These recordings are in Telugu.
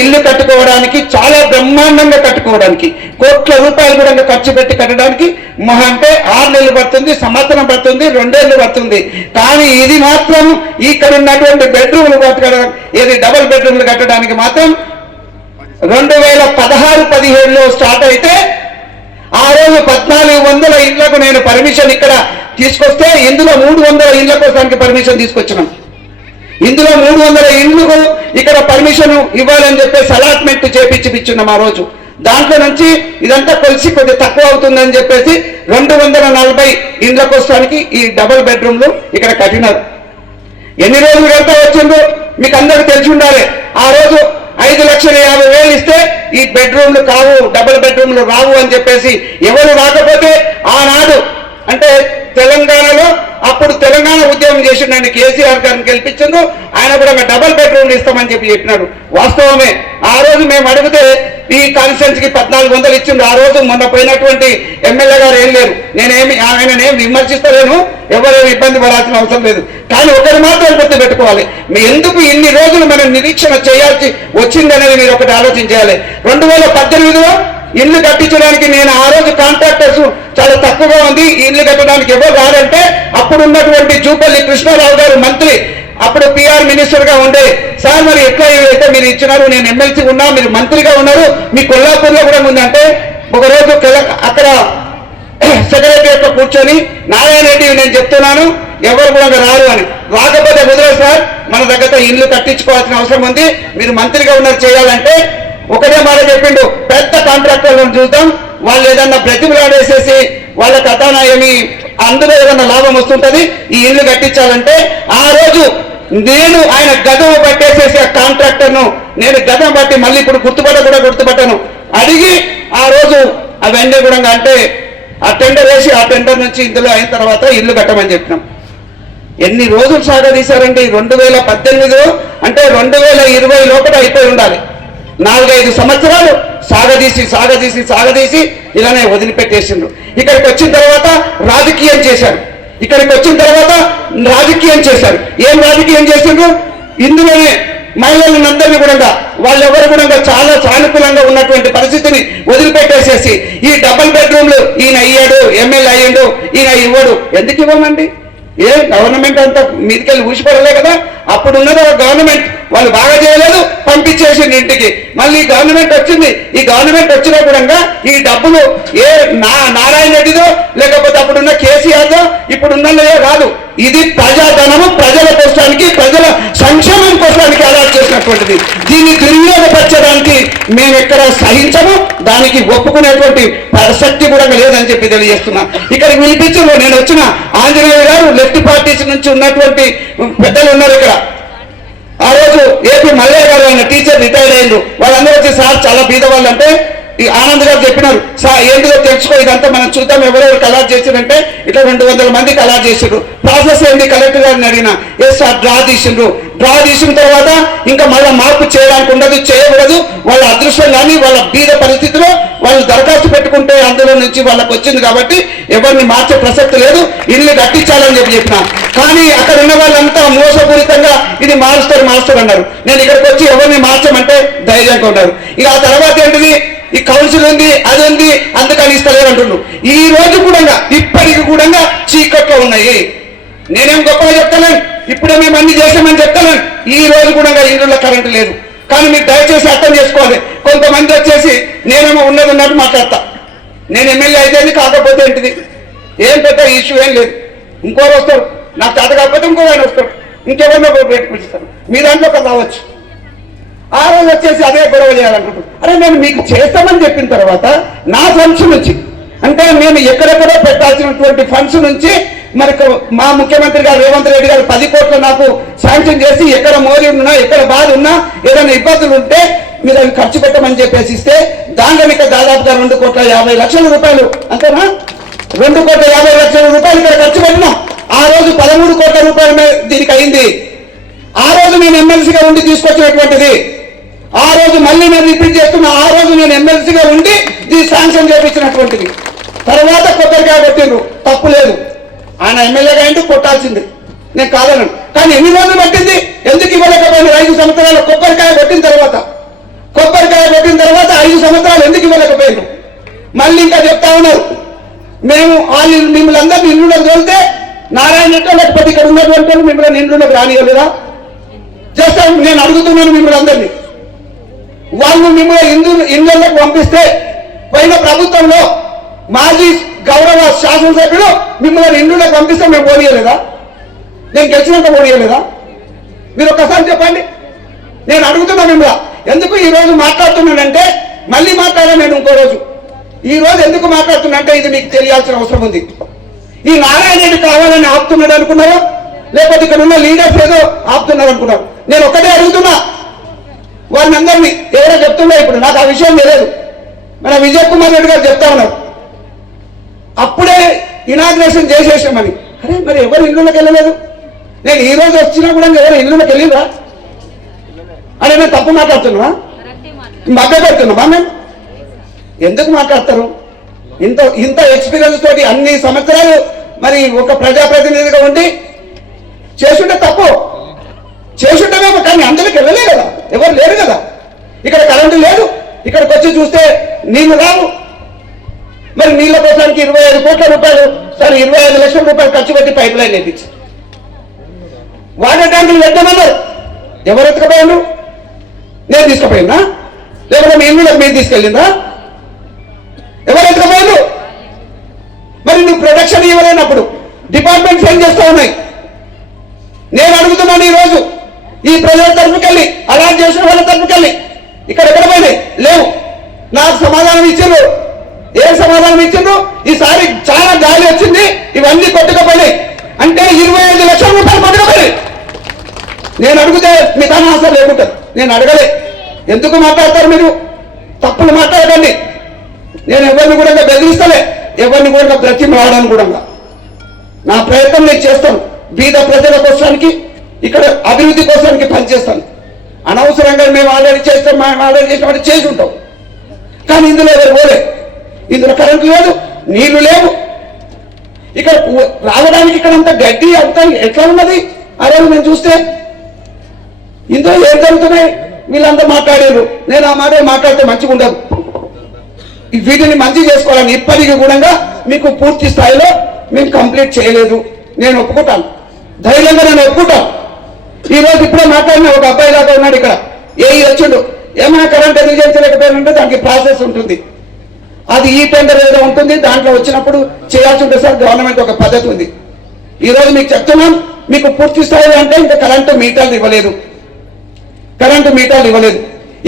ఇల్లు కట్టుకోవడానికి చాలా బ్రహ్మాండంగా కట్టుకోవడానికి కోట్ల రూపాయలు కూడా ఖర్చు పెట్టి కట్టడానికి మహా అంటే 6 నెలలు పడుతుంది, సంవత్సరం పడుతుంది, 2 ఏళ్ళు పడుతుంది. కానీ ఇది మాత్రం ఇక్కడ ఉన్నటువంటి బెడ్రూమ్లు కట్టడానికి, ఏది డబుల్ బెడ్రూమ్లు కట్టడానికి మాత్రం 2016-17లో స్టార్ట్ అయితే ఆ రోజు 1400 ఇళ్లకు నేను పర్మిషన్ ఇక్కడ తీసుకొస్తే ఇందులో 300 ఇళ్ల కోసానికి పర్మిషన్ తీసుకొచ్చినాం. ఇందులో 300 ఇళ్లకు ఇక్కడ పర్మిషన్ ఇవ్వాలని చెప్పేసి అలాట్మెంట్ చేపించిన్నాం ఆ రోజు. దాంట్లో నుంచి ఇదంతా కలిసి కొద్దిగా తక్కువ అవుతుందని చెప్పేసి 240 ఇండ్ల కోసానికి ఈ డబుల్ బెడ్రూమ్లు ఇక్కడ కట్టినారు. ఎన్ని రోజులు వెళ్తా వచ్చిందో మీకు అందరికీ తెలిసి ఉండాలి. ఆ రోజు 5,50,000 ఇస్తే ఈ బెడ్రూమ్లు కావు, డబుల్ బెడ్రూమ్లు రావు అని చెప్పేసి ఎవరు రాకపోతే ఆనాడు అంటే తెలంగాణలో అప్పుడు తెలంగాణ ఉద్యమం చేసిన ఆయన కేసీఆర్ గారిని గెలిపించిండు. ఆయన కూడా డబుల్ బెడ్రూమ్లు ఇస్తామని చెప్పినాడు. వాస్తవమే. ఆ రోజు మేము అడిగితే ఈ కాన్స్టిట్యున్సీకి 1400 ఇచ్చిండు. ఆ రోజు మొన్న పోయినటువంటి ఎమ్మెల్యే గారు ఏం లేరు. ఆయననేం విమర్శిస్తలేను, ఎవరేమి ఇబ్బంది పడాల్సిన అవసరం లేదు. కానీ ఒకటి మాత్రం గుర్తుపెట్టుకోవాలి, మీ ఎందుకు ఇన్ని రోజులు మనం నిరీక్షణ చేయాల్సి వచ్చిందనేది మీరు ఒకటి ఆలోచించాలి. 2018లో ఇల్లు కట్టించడానికి నేను ఆ రోజు కాంట్రాక్టర్స్ చాలా తక్కువగా ఉంది, ఇల్లు కట్టడానికి ఎవరు రారంటే అప్పుడు ఉన్నటువంటి జూపల్లి కృష్ణారావు గారు మంత్రి, అప్పుడు PR మినిస్టర్ గా ఉండే, సార్ మరి ఎట్లా అయితే మీరు ఇచ్చినారు, నేను ఎమ్మెల్సీ ఉన్నా, మీరు మంత్రిగా ఉన్నారు, మీ కొల్లాపూర్లో కూడా ఉందంటే ఒకరోజు అక్కడ సెక్రటరియట్ లో కూర్చొని నారాయణ రెడ్డి నేను చెప్తున్నాను ఎవరు కూడా రారు అని, రాకపోతే కుదరదు సార్, మన దగ్గర ఇల్లు కట్టించుకోవాల్సిన అవసరం ఉంది, మీరు మంత్రిగా ఉన్నారు చేయాలంటే ఒకటే మాట చెప్పిండు, పెద్ద కాంట్రాక్టర్లను చూద్దాం, వాళ్ళు ఏదన్నా బ్రతిమలాడేసేసి వాళ్ళ కథనా ఏమి అందులో ఏదన్నా లాభం వస్తుంటది, ఈ ఇల్లు కట్టించాలంటే ఆ రోజు నేను ఆయన గదవ పట్టేసేసి ఆ కాంట్రాక్టర్ను నేను గదం బట్టి మళ్ళీ ఇప్పుడు గుర్తుపట్టను అడిగి ఆ రోజు అవన్నీ కూడా అంటే ఆ టెండర్ వేసి ఆ టెండర్ నుంచి ఇందులో అయిన తర్వాత ఇల్లు కట్టమని చెప్పినాం. ఎన్ని రోజులు సాగదీశారండి? 2018 అంటే 2020 లోపల అయిపోయి ఉండాలి. 4-5 సంవత్సరాలు సాగదీసి ఇలానే వదిలిపెట్టేసిండ్రు. ఇక్కడికి వచ్చిన తర్వాత రాజకీయం చేశారు. ఏం రాజకీయం చేసిండ్రు? ఇందులోనే మహిళలందరినీ కూడా వాళ్ళెవరు కూడా చాలా సానుకూలంగా ఉన్నటువంటి పరిస్థితిని వదిలిపెట్టేసేసి ఈ డబుల్ బెడ్రూమ్లు ఈయన అయ్యాడు, ఎమ్మెల్యే అయ్యాడు, ఈయన ఇవ్వడు. ఎందుకు ఇవ్వమండి? ఏ గవర్నమెంట్ అంతా మీదికెళ్ళి ఊసిపడలే కదా? అప్పుడు ఉన్నది గవర్నమెంట్, వాళ్ళు బాగా చేయలేదు, పంపించేసింది ఇంటికి. మళ్ళీ గవర్నమెంట్ వచ్చింది. ఈ గవర్నమెంట్ వచ్చినా కూడా ఈ డబ్బులు ఏ నారాయణ రెడ్డిదో లేకపోతే అప్పుడున్న కేసీఆర్దో ఇప్పుడున్నదే కాదు. ఇది ప్రజాధనము, ప్రజల కోసానికి, ప్రజల సంక్షేమం కోసానికి అలాట్ చేసినటువంటిది. దీన్ని దుర్వినియోగపరచడానికి మేము ఎక్కడ సహించము, దానికి ఒప్పుకునేటువంటి ప్రసక్తి కూడా లేదని చెప్పి తెలియజేస్తున్నా. ఇక్కడికి వినిపించు నేను వచ్చిన ఆంజనేయ గారు లెఫ్ట్ పార్టీస్ నుంచి ఉన్నటువంటి పెద్దలు ఉన్నారు ఇక్కడ. ఆ రోజు ఏపీ మల్లయ్య గారు ఆయన టీచర్ రిటైర్డ్ అయ్యిండు. వాళ్ళందరూ వచ్చి సార్ చాలా బీద వాళ్ళు అంటే ఈ ఆనంద్ గారు చెప్పినారు, సార్ ఏంటిదో తెలుసుకో, ఇదంతా మనం చూద్దాం ఎవరెవరికి అలాట్ చేసిందంటే ఇట్లా 200 మందికి అలాట్ చేసిండ్రు. ప్రాసెస్ ఏంటి కలెక్టర్ గారిని అడిగిన, ఎస్ సార్ డ్రా తీసిన తర్వాత ఇంకా మళ్ళీ మార్పు చేయడానికి ఉండదు, చేయకూడదు. వాళ్ళ అదృష్టం కానీ వాళ్ళ బీద పరిస్థితిలో వాళ్ళు దరఖాస్తు పెట్టుకుంటే అందులో నుంచి వాళ్ళకి వచ్చింది కాబట్టి ఎవరిని మార్చే ప్రసక్తి లేదు, ఇల్లు కట్టించాలని చెప్పిన. కానీ అక్కడ ఉన్న వాళ్ళంతా మోసపూరితంగా ఇది మారుస్తారు అన్నారు. నేను ఇక్కడికి వచ్చి ఎవరిని మార్చమంటే ధైర్యంగా ఉన్నారు. ఇక ఆ తర్వాత ఏంటిది, ఈ కౌన్సిల్ ఉంది, అది ఉంది, అందుకని ఇస్తలేరు అంటున్నారు. ఈ రోజు కూడా ఇప్పటికి కూడా చీకట్లో ఉన్నాయి. నేనేం గొప్పగా చెప్తాను, ఇప్పుడే మేము అన్ని చేసామని చెప్తాను. ఈ రోజు కూడా ఇళ్ళలో కరెంటు లేదు. కానీ మీరు దయచేసి అర్థం చేసుకోవాలి. కొంతమంది వచ్చేసి నేనేమో ఉన్నట్టు మాట్లాడతా, నేను ఎమ్మెల్యే అయితేది కాకపోతే ఏంటిది, ఏం పెద్ద ఇష్యూ ఏం లేదు. ఇంకోరు వస్తారు, నాకు చేత కాకపోతే ఇంకో ఆయన వస్తారు, ఇంకెవరినో పెట్టుకుంటారు, మీ దాంట్లో ఒక రావచ్చు. ఆ రోజు వచ్చేసి అదే గొడవ చేయాలనుకుంటున్నాను. అరే నేను మీకు చేస్తామని చెప్పిన తర్వాత నా ఫండ్స్ నుంచి అంటే నేను ఎక్కడెక్కడో పెట్టాల్సినటువంటి ఫండ్స్ నుంచి మరి మా ముఖ్యమంత్రి గారు రేవంత్ రెడ్డి గారు 10 కోట్లు నాకు శాంక్షన్ చేసి ఎక్కడ మోరీ ఉన్నా, ఎక్కడ బాధ ఉన్నా, ఏదైనా ఇబ్బందులు ఉంటే మీరు అవి ఖర్చు పెట్టమని చెప్పేసి ఇస్తే దాంట్లో మీకు దాదాపుగా 2,50,00,000 రూపాయలు అంతేనా, 2,50,00,000 రూపాయలు ఇక్కడ ఖర్చు పెట్టినాం. ఆ రోజు 13 కోట్ల రూపాయలు దీనికి అయింది. ఆ రోజు నేను ఎమ్మెల్సీగా ఉండి తీసుకొచ్చినటువంటిది. ఆ రోజు మళ్ళీ నేను రిపీట్ చేస్తున్నా, ఆ రోజు నేను ఎమ్మెల్సీగా ఉండి దీన్ని శాంక్షన్ చేయించినటువంటిది. తర్వాత కొబ్బరికాయ కొట్టిండ్రు, తప్పు లేదు, ఆయన ఎమ్మెల్యేగా ఏంటి కొట్టాల్సింది, నేను కాదన్నాను. కానీ ఎన్ని రోజులు పట్టింది, ఎందుకు ఇవ్వలేకపోయినా? 5 సంవత్సరాల కొబ్బరికాయ కొట్టిన తర్వాత కొబ్బరికాయ పెట్టిన తర్వాత 5 సంవత్సరాలు ఎందుకు ఇవ్వలేకపోయారు? మళ్ళీ ఇంకా చెప్తా ఉన్నారు, మేము వాళ్ళు మిమ్మల్ని అందరినీ ఇండ్లకు తోలితే నారాయణ రెడ్డి లేకపోతే ఇక్కడ ఉన్నటువంటి మిమ్మల్ని ఇండ్లకు రానియలేదా? చేస్తాం. నేను అడుగుతున్నాను మిమ్మల్ని అందరినీ, వాళ్ళు మిమ్మల్ని ఇండ్లకు పంపిస్తే పైన ప్రభుత్వంలో మాజీ గౌరవ శాసనసభ్యులు మిమ్మల్ని ఇండ్లకు పంపిస్తే మేము పోనీయలేదా? నేను గెలిచినంత పోనీయలేదా? మీరు ఒక్కసారి చెప్పండి. నేను అడుగుతున్నా మిమ్మల్ని. ఎందుకు ఈ రోజు మాట్లాడుతున్నానంటే మళ్ళీ మాట్లాడాను నేను ఇంకో రోజు. ఈ రోజు ఎందుకు మాట్లాడుతున్నంటే ఇది మీకు తెలియాల్సిన అవసరం ఉంది. ఈ నారాయణ రెడ్డి కావాలని ఆపుతున్నాడు అనుకున్నారో, లేకపోతే ఇక్కడ ఉన్న లీడర్స్ ఏదో ఆపుతున్నారు అనుకున్నారు. నేను ఒక్కటే అడుగుతున్నా వారిని అందరినీ. ఎవరో చెప్తున్నా ఇప్పుడు నాకు ఆ విషయం తెలియదు. మన విజయ్ కుమార్ రెడ్డి గారు చెప్తా ఉన్నారు అప్పుడే ఇనాగ్రేషన్ చేసేసామని. అరే మరి ఎవరు ఇళ్ళకి వెళ్ళలేదు? నేను ఈ రోజు వచ్చినా కూడా ఎవరు ఇళ్ళకి వెళ్ళిరా అని నేను తప్పు మాట్లాడుతున్నావా? మగ్గ పెడుతున్నావా? మేము ఎందుకు మాట్లాడతారు? ఇంత ఎక్స్పీరియన్స్ తోటి అన్ని సంవత్సరాలు మరి ఒక ప్రజాప్రతినిధిగా ఉండి చేసుంటే తప్పు చేసుంటేమేమో, కానీ అందులోకి వెళ్ళలే కదా, ఎవరు లేరు కదా. ఇక్కడ కరెంటు లేదు, ఇక్కడికి వచ్చి చూస్తే నీళ్లు రావు. మరి నీళ్ల కోసానికి 25 కోట్ల రూపాయలు, సరే 25 లక్షల రూపాయలు ఖర్చు పెట్టి పైప్ లైన్ వేయించి వాటర్ ట్యాంకులు పెట్టమన్నారు. ఎవరు ఎత్తుకపోయాను? నేను తీసుకుపోయినా? లేకపోతే మీ ఇల్లు మీరు తీసుకెళ్ళిందా? ఎవరు ఎత్తుకపోయాను? మరి నువ్వు ప్రొడక్షన్ ఇవ్వలేనప్పుడు డిపార్ట్మెంట్స్ ఏం చేస్తూ ఉన్నాయి? నేను అడుగుతున్నాను ఈరోజు ఈ ప్రజల తరపుకెళ్ళి, అలాంటి చేసిన వాళ్ళ తరపుకెళ్ళి ఇక్కడ ఎక్కడ పోయినాయి? లేవు. నాకు సమాధానం ఇచ్చిండ్రు. ఏం సమాధానం ఇచ్చిండ్రు? ఈసారి చాలా గాలి వచ్చింది, ఇవన్నీ కొట్టుకుపోయినాయి అంటే 25 లక్షల రూపాయలు కొట్టుకుపోయినాయి. నేను అడిగితే మీ తన ఆన్సర్ లేకుంటారు. నేను అడగలే. ఎందుకు మాట్లాడతారు మీరు? తప్పులు మాట్లాడకండి. నేను ఎవరిని కూడా బెదిరిస్తలే, ఎవరిని కూడా బ్రతిమలాడను కూడా. నా ప్రయత్నం నేను చేస్తాను. బీద ప్రజల కోసానికి, ఇక్కడ అభివృద్ధి కోసానికి పనిచేస్తాను. అనవసరంగా మేము ఆల్రెడీ చేస్తాం, మేము ఆల్రెడీ చేసినట్టు చేసి ఉంటాం. కానీ ఇందులో ఎవరు పోలే. ఇందులో కరెంటు లేదు, నీళ్లు లేవు. ఇక్కడ రావడానికి ఇక్కడ అంతా గడ్డి అంతా ఎట్లా ఉన్నది ఆ రోజు నేను చూస్తే. ఇందులో ఏం జరుగుతున్నాయి? వీళ్ళంతా మాట్లాడారు. నేను ఆ మాట మాట్లాడితే మంచిగా ఉండదు. వీటిని మంచి చేసుకోవాలని ఇప్పటికీ కూడా మీకు పూర్తి స్థాయిలో మేము కంప్లీట్ చేయలేదు. నేను ఒప్పుకుంటాను, ధైర్యంగా నేను ఒప్పుకుంటాను. ఈ రోజు ఇప్పుడే మాట్లాడిన ఒక అబ్బాయి దాకా ఉన్నాడు ఇక్కడ, వచ్చిండు. ఏమైనా కరెంట్ ఎందుకు చేయించలేకపోయారంటే దానికి ప్రాసెస్ ఉంటుంది. అది ఈ టెండర్ ఏదో ఉంటుంది, దాంట్లో వచ్చినప్పుడు చేయాల్సి ఉంటుంది సార్. గవర్నమెంట్ ఒక పద్ధతి ఉంది. ఈ రోజు మీకు చెప్తున్నాం, మీకు పూర్తి స్థాయిలో అంటే ఇంకా కరెంటు మీటర్లు ఇవ్వలేదు. కరెంటు మీటర్లు ఇవ్వలేదు.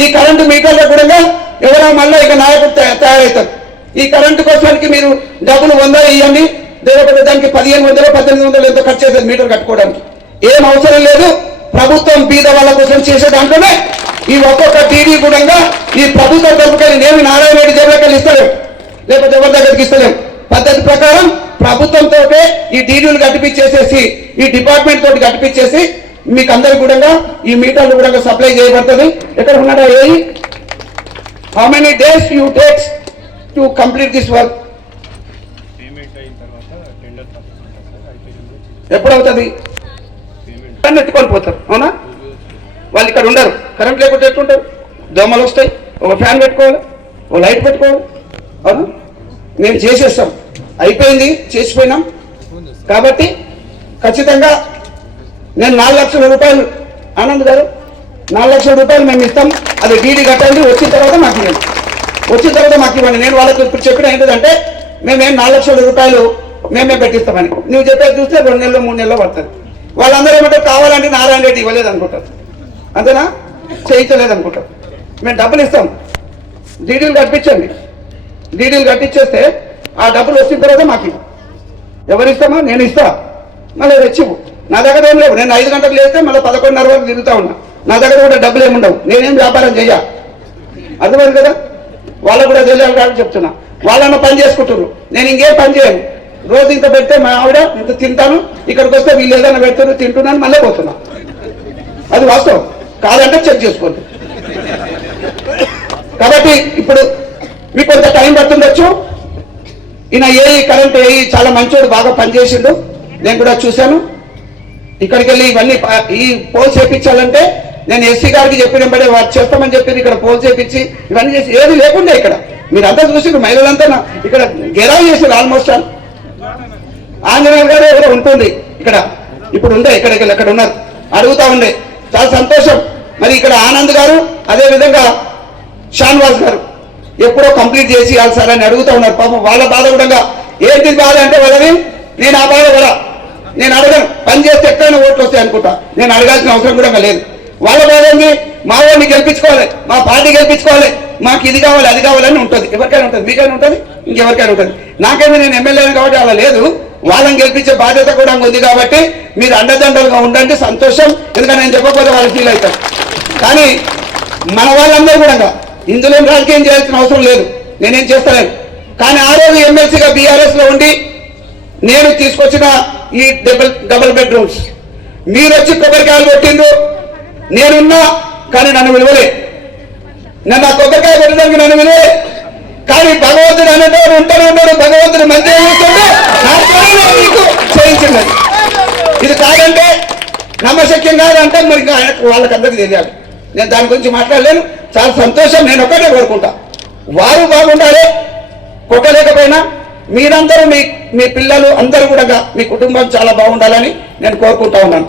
ఈ కరెంటు మీటర్లో కూడా ఎవరో మళ్ళీ ఇక నాయకుడు తయారవుతారు. ఈ కరెంటు కోసానికి మీరు డబ్బులు 100 ఇవ్వండి, లేకపోతే దానికి 1500 1800 ఎంతో ఖర్చు అవుతుంది మీటర్ కట్టుకోవడానికి. ఏం అవసరం లేదు. ప్రభుత్వం బీద వాళ్ళ కోసం చేసే దాంట్లోనే ఈ ఒక్కొక్క టీడీ కూడా ఈ ప్రభుత్వం తరపుకెళ్ళి నేను నారాయణ రెడ్డి జేబులకెళ్ళి ఇస్తలేం, లేకపోతే ఎవరి దగ్గరికి ఇస్తలేం. పద్ధతి ప్రకారం ప్రభుత్వంతో ఈ డీడీలు కట్టిపించేసేసి, ఈ డిపార్ట్మెంట్ తోటి కట్టిపించేసి మీకు అందరికి కూడా ఈ మీటర్లు కూడా సప్లై చేయబడుతుంది. ఎక్కడ ఉన్నాడా? How many days you takes to complete this work? ఎప్పుడు అవుతుంది? ఎత్తుకొని పోతారు. అవునా? వాళ్ళు ఇక్కడ ఉండరు. కరెంట్ లేకపోతే ఎట్లుంటారు? దోమలు వస్తాయి. ఒక ఫ్యాన్ పెట్టుకోవాలి, ఒక లైట్ పెట్టుకోవాలి. అవునా? మేము చేసేస్తాం, అయిపోయింది, చేసిపోయినాం. కాబట్టి ఖచ్చితంగా నేను 4 లక్షల రూపాయలు, ఆనంద్ గారు 4 లక్షల రూపాయలు మేము ఇస్తాం. అది డీడీ కట్టండి, వచ్చిన తర్వాత మాకు ఇవ్వండి. వచ్చిన తర్వాత మాకు ఇవ్వండి. నేను వాళ్ళకి ఇప్పుడు చెప్పిన ఏంటంటే మేమేం 4 లక్షల రూపాయలు మేమే పెట్టిస్తామని. నువ్వు చెప్పేది చూస్తే 2 నెలలు 3 నెలలు పడుతుంది. వాళ్ళందరూ ఏమంటారు? కావాలంటే నారాయణ రెడ్డి ఇవ్వలేదు అనుకుంటారు. అంతేనా? చేయించలేదు అనుకుంటారు. మేము డబ్బులు ఇస్తాం, డీడీలు కట్టించండి. డీడీలు కట్టించేస్తే ఆ డబ్బులు వచ్చిన తర్వాత మాకు ఎవరు ఇస్తామో నేను ఇస్తా, మళ్ళీ తెచ్చివు. నా దగ్గర ఏం లేవు. నేను 5 గంటలకు లేస్తే మళ్ళీ 11:30 వరకు తిరుగుతా ఉన్నా. నా దగ్గర కూడా డబ్బులు ఏముండవు. నేనేం వ్యాపారం చెయ్యా. అర్థమైంది కదా? వాళ్ళకు కూడా తెలియాలి కాబట్టి చెప్తున్నా. వాళ్ళన్న పని చేసుకుంటున్నారు, నేను ఇంకేం పని చేయను. రోజు ఇంత పెడితే మా ఆవిడ ఇంత తింటాను, ఇక్కడికి వస్తే వీళ్ళు ఏదైనా పెడుతున్నారు, తింటున్నాను, మళ్ళీ పోతున్నా. అది వాస్తవం కాదంటే చెక్ చేసుకోండి. కాబట్టి ఇప్పుడు మీకు కొంత టైం పడుతుండొచ్చు. ఈయన కరెంట్ చాలా మంచోడు, బాగా పనిచేసిండు. నేను కూడా చూశాను. ఇక్కడికి వెళ్ళి ఇవన్నీ ఈ పోల్స్ వేయించాలంటే నేను ఎస్సీ గారికి చెప్పిన బడే వారు చేస్తామని చెప్పి ఇక్కడ పోల్ చేపించి ఇవన్నీ చేసి ఏది లేకుండా ఇక్కడ మీరంతా చూసి మహిళలంతా ఇక్కడ గెరావ్ చేశారు ఆల్మోస్ట్ ఆంజనేయులు గారు ఎవరో ఉంటుంది ఇక్కడ ఇప్పుడు ఉండే ఇక్కడ ఉన్నారు అడుగుతా ఉండే చాలా సంతోషం. మరి ఇక్కడ ఆనంద్ గారు అదే విధంగా షాన్వాస్ గారు ఎప్పుడో కంప్లీట్ చేసి సార్ అని అడుగుతా ఉన్నారు. పాపం వాళ్ళ బాధ కూడా ఏంటి బాధ అంటే వాళ్ళని నేను ఆ బాధ కూడా నేను అడగను, పని చేస్తే ఎక్కడైనా ఓట్లు వస్తాయి అనుకుంటా, నేను అడగాల్సిన అవసరం కూడా లేదు. వాళ్ళ బాధ ఏంది, మా వాడిని గెలిపించుకోవాలి, మా పార్టీ గెలిపించుకోవాలి, మాకు ఇది కావాలి అది కావాలని ఉంటుంది. ఎవరికైనా ఉంటుంది, మీకైనా ఉంటుంది, ఇంకెవరికైనా ఉంటుంది. నాకేమీ నేను ఎమ్మెల్యేను కాబట్టి అలా లేదు, వాళ్ళని గెలిపించే బాధ్యత కూడా ఉంది. కాబట్టి మీరు అండదండలుగా ఉండండి, సంతోషం. ఎందుకంటే నేను చెప్పకపోతే వాళ్ళు ఫీల్ అవుతారు. కానీ మన వాళ్ళందరూ కూడా ఇందులో రాజకీయం చేయాల్సిన అవసరం లేదు, నేనేం చేస్తలేను. కానీ ఆ రోజు ఎమ్మెల్సీగా బీఆర్ఎస్ లో ఉండి నేను తీసుకొచ్చిన ఈ డబుల్ బెడ్రూమ్స్ మీరు వచ్చి కొబ్బరికాయలు కొట్టిండ్రు, నేనున్నా కానీ నన్ను విలువలే. నన్ను ఆ కొబ్బరికాయ కొట్టడానికి నన్ను విలువలే. కానీ భగవంతుడు అనేటోడు ఉంటాడు, భగవంతుడు మంచిగా చేస్తుంటే మీకు చేయించింది. ఇది కాదంటే నమ్మశక్యం కాదంటే మరి వాళ్ళకందరికీ తెలియాలి. నేను దాని గురించి మాట్లాడలేను. చాలా సంతోషం. నేను ఒక్కటే కోరుకుంటా, వారు బాగుండాలి, కొట్టలేకపోయినా మీరందరూ మీ పిల్లలు అందరూ కూడా మీ కుటుంబం చాలా బాగుండాలని నేను కోరుకుంటా ఉన్నాను.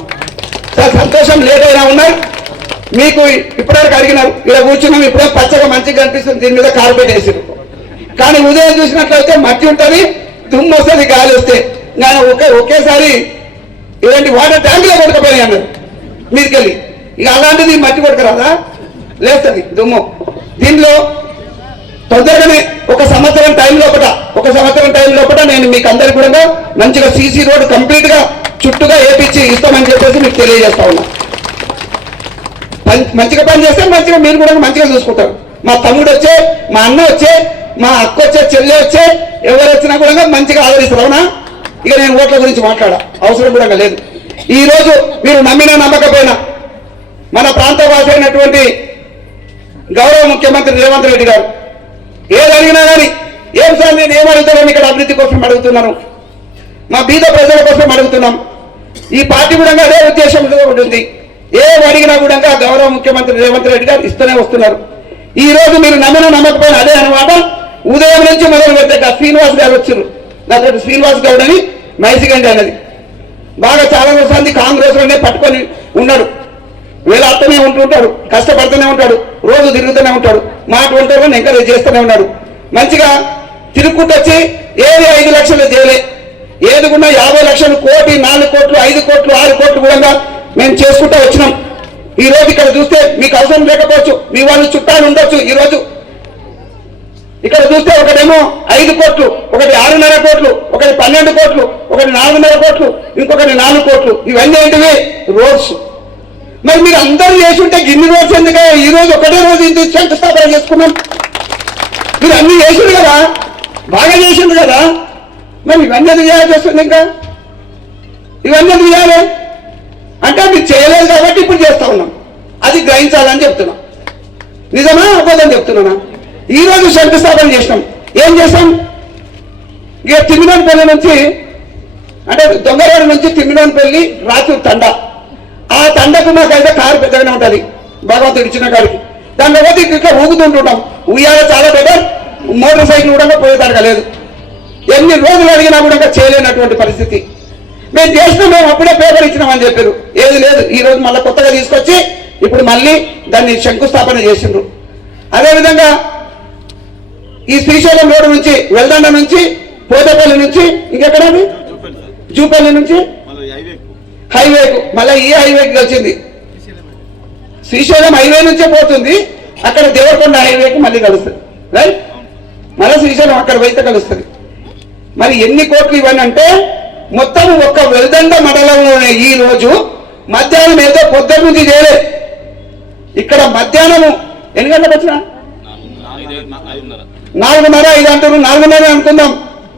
చాలా సంతోషం. లేట్ అయినా ఉన్నారు, మీకు ఇప్పటివరకు అడిగినారు, ఇలా కూర్చున్నాం, ఇప్పుడే పచ్చగా మంచిగా కనిపిస్తుంది, దీని మీద కార్పెట్ వేసారు. కానీ ఉదయం చూసినట్లయితే మట్టి ఉంటుంది, దుమ్ము వస్తుంది, గాలి వస్తే నేను ఒకేసారి ఇలాంటి వాటర్ ట్యాంకులో కొట్టుకుపోయాయి అన్నారు మీదికెళ్ళి. ఇక అలాంటిది మట్టి కొట్టుకురాదా, లేస్తుంది దుమ్ము. దీనిలో తొందరగానే ఒక సంవత్సరం టైం లోపల నేను మీకు అందరికి కూడా మంచిగా సీసీ రోడ్ కంప్లీట్ గా చుట్టూగా వేపించి ఇస్తామని చెప్పేసి మీకు తెలియజేస్తా ఉన్నా. మంచిగా పని చేస్తే మంచిగా మీరు కూడా మంచిగా చూసుకుంటారు. మా తమ్ముడు వచ్చే, మా అన్న వచ్చే, మా అక్క వచ్చే, చెల్లె వచ్చే, ఎవరు వచ్చినా కూడా మంచిగా ఆదరిస్తారు. అవునా? ఇక నేను ఓట్ల గురించి మాట్లాడా అవసరం కూడా లేదు. ఈ రోజు మీరు నమ్మినా నమ్మకపోయినా మన ప్రాంతవాసి అయినటువంటి గౌరవ ముఖ్యమంత్రి రేవంత్ రెడ్డి గారు ఏది అడిగినా కానీ, ఏం సార్ నేను ఏం అడుగుతానని ఇక్కడ అభివృద్ధి కోసం అడుగుతున్నాను, మా బీద ప్రజల కోసం అడుగుతున్నాం. ఈ పార్టీ కూడా అదే ఉద్దేశంతో ఉంటుంది. ఏం అడిగినా కూడా గౌరవ ముఖ్యమంత్రి రేవంత్ రెడ్డి గారు ఇస్తూనే వస్తున్నారు. ఈ రోజు మీరు నమ్మిన నమ్మకపోయినా అదే అనమాట. ఉదయం నుంచి మొదలు పెడితే శ్రీనివాస్ గారు వచ్చారు, నాతో శ్రీనివాస్ గౌడ్ అని మైసిగండి అనేది బాగా చాలా రోజులు కాంగ్రెస్ లోనే పట్టుకొని ఉన్నాడు. వేలాడుతూనే ఉంటుంటాడు, కష్టపడుతూనే ఉంటాడు, రోజు తిరుగుతూనే ఉంటాడు, మాట ఉంటారు, ఎంకరేజ్ చేస్తూనే ఉన్నాడు. మంచిగా తిరుగుకుంటూ వచ్చి ఏది 5 లక్షలు చేయలే, ఏది కూడా 50 లక్షలు, 1 కోటి, 4 కోట్లు, 5 కోట్లు, 6 కోట్లు కూడా మేము చేసుకుంటూ వచ్చినాం. ఈ రోజు ఇక్కడ చూస్తే మీకు అవసరం లేకపోవచ్చు, మీ వాళ్ళు చుట్టాలు ఉండొచ్చు. ఈ రోజు ఇక్కడ చూస్తే ఒకటేమో 5 కోట్లు, ఒకటి 6.5 కోట్లు, ఒకటి 12 కోట్లు, ఒకటి 4.5 కోట్లు, ఇంకొకటి 4 కోట్లు. ఇవన్నీ ఏంటివి? రోడ్స్. మరి మీరు అందరూ చేసి ఉంటే గిన్ని రోడ్స్ ఎందుకు ఈ రోజు ఒకటే రోజు ఇంత శంకుస్థాపన చేసుకున్నాం? మీరు అన్ని చేసిండు కదా, బాగా చేసిండు కదా, మరి ఇవన్నీ ఎందుకు చేయాల్సి వస్తుంది? ఇంకా ఇవన్నీ ఎందుకు చేయాలి అంటే మీరు చేయలేదు కాబట్టి ఇప్పుడు చేస్తా ఉన్నాం, అది గ్రహించాలని చెప్తున్నాం. నిజమా అబద్ధం చెప్తున్నానా? ఈ రోజు శంకుస్థాపన చేసినాం. ఏం చేసాం? ఇక తిమ్మినోనిపల్లి నుంచి అంటే దొంగరోడ్ నుంచి తిమ్మినోనిపల్లి రాచూర్ తండ, ఆ తండకు మాకైతే కారు పెద్దగానే ఉంటుంది, భగవంతుడు ఇచ్చిన కాడికి. దానిలో పోతే ఇట్లా ఊగుతుంటుంటాం. ఉయ్యాల చాలా బెటర్, మోటార్ సైకిల్ కూడా పోయేదాకా లేదు. ఎన్ని రోజులు అడిగినా కూడా చేయలేనటువంటి పరిస్థితి. మేము చేసినాం, మేము అప్పుడే పేపర్ ఇచ్చినామని చెప్పారు, ఏది లేదు. ఈ రోజు మళ్ళీ కొత్తగా తీసుకొచ్చి ఇప్పుడు మళ్ళీ దాన్ని శంకుస్థాపన చేసిండ్రు. అదేవిధంగా ఈ శ్రీశైలం రోడ్డు నుంచి, వెల్దండ నుంచి, పోతపల్లి నుంచి, ఇంకెక్కడ జూపల్లి నుంచి హైవేకు, మళ్ళీ ఈ హైవేకి వచ్చింది. శ్రీశైలం హైవే నుంచే పోతుంది, అక్కడ దేవరకొండ హైవేకి మళ్ళీ కలుస్తుంది. రైట్? మళ్ళీ శ్రీశైలం అక్కడ పోయితే కలుస్తుంది. మరి ఎన్ని కోట్లు ఇవన్నీ అంటే మొత్తం ఒక్క వెల్దండ మండలంలోనే ఈ రోజు మధ్యాహ్నం ఏదో పొద్దున్న నుంచి చేయలే. ఇక్కడ మధ్యాహ్నము ఎన్ని గంటలకు వచ్చినా 4:30, 5 అంటారు, 4:30 అనుకుందాం.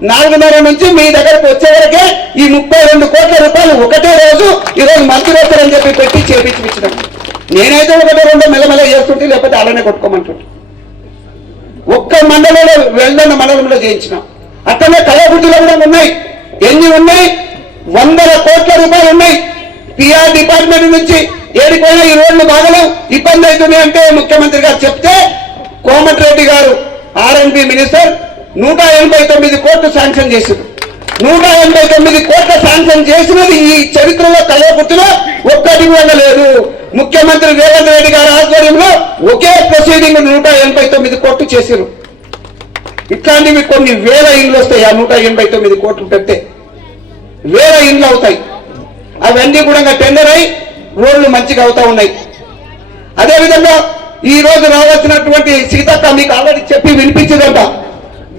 4:30 నుంచి మీ దగ్గరకు వచ్చే వరకే ఈ 32 కోట్ల రూపాయలు ఒకటే రోజు ఈరోజు మంత్రి వస్తారని చెప్పి పెట్టి చేపించినాం. నేనైతే 1-2 మెల్లమెల్ల చేస్తుంటే, లేకపోతే అలానే కొట్టుకోమంటుంటే ఒక్క మండలంలో వెల్దండ మండలంలో చేయించిన. అట్లనే కలవగుర్తిలో కూడా ఉన్నాయి. ఎన్ని ఉన్నాయి? 100 కోట్ల రూపాయలు ఉన్నాయి. పిఆర్ డిపార్ట్మెంట్ నుంచి ఏడిపోయినా ఈ రోడ్లు బాగలేవు, ఇబ్బంది అవుతుంది అంటే ముఖ్యమంత్రి గారు చెప్తే కోమటిరెడ్డి గారు ఆర్ఎండ్బి మినిస్టర్ 189 కోట్లు శాంక్షన్ చేసింది. 189 కోట్ల శాంక్షన్ చేసినది ఈ చరిత్రలో కలవకుర్తిలో ఒక్కటి కూడా లేదు. ముఖ్యమంత్రి రేవంత్ రెడ్డి గారి ఆధ్వర్యంలో ఒకే ప్రొసీడింగ్ 189 కోట్లు చేశారు. ఇట్లాంటివి కొన్ని వేల ఇండ్లు వస్తాయి. ఆ 189 కోట్లు పెడితే వేల ఇండ్లు అవుతాయి. అవన్నీ కూడా టెండర్ అయి రోడ్లు మంచిగా అవుతా ఉన్నాయి. అదేవిధంగా ఈ రోజు రావాల్సినటువంటి సీతక్క మీకు ఆల్రెడీ చెప్పి వినిపించిందంట.